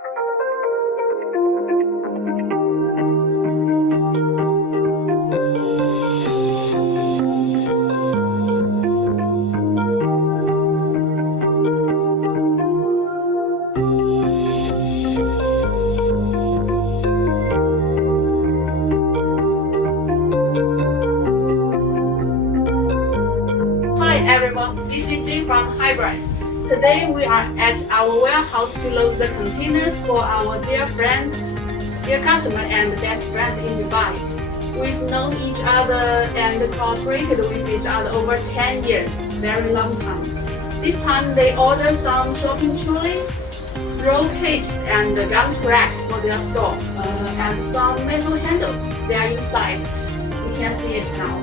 Hi everyone, this is Jane from Hybrid. Today we are at our warehouse to load the containers for our dear customer and best friends in Dubai. We've known each other and cooperated with each other over 10 years, very long time. This time they ordered some shopping trolley, roll cages and gun racks for their store, and some metal handle. They are inside. You can see it now.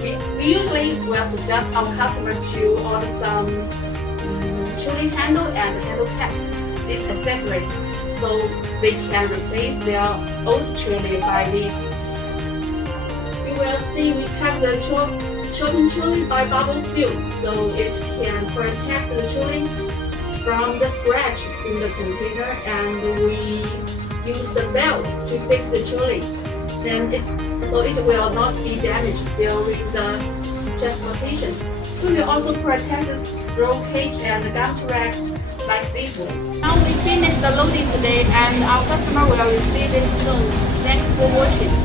We usually will suggest our customer to order some trolley handle and handle caps, these accessories, so they can replace their old trolley by this. You will see we pack the shopping trolley by bubble seal, so it can protect the trolley from the scratches in the container, and we use the belt to fix the trolley. So it will not be damaged during the transportation. We will also protect the roll cage and gun racks like this one. Now we finished the loading today and our customer will receive it soon. Thanks for watching.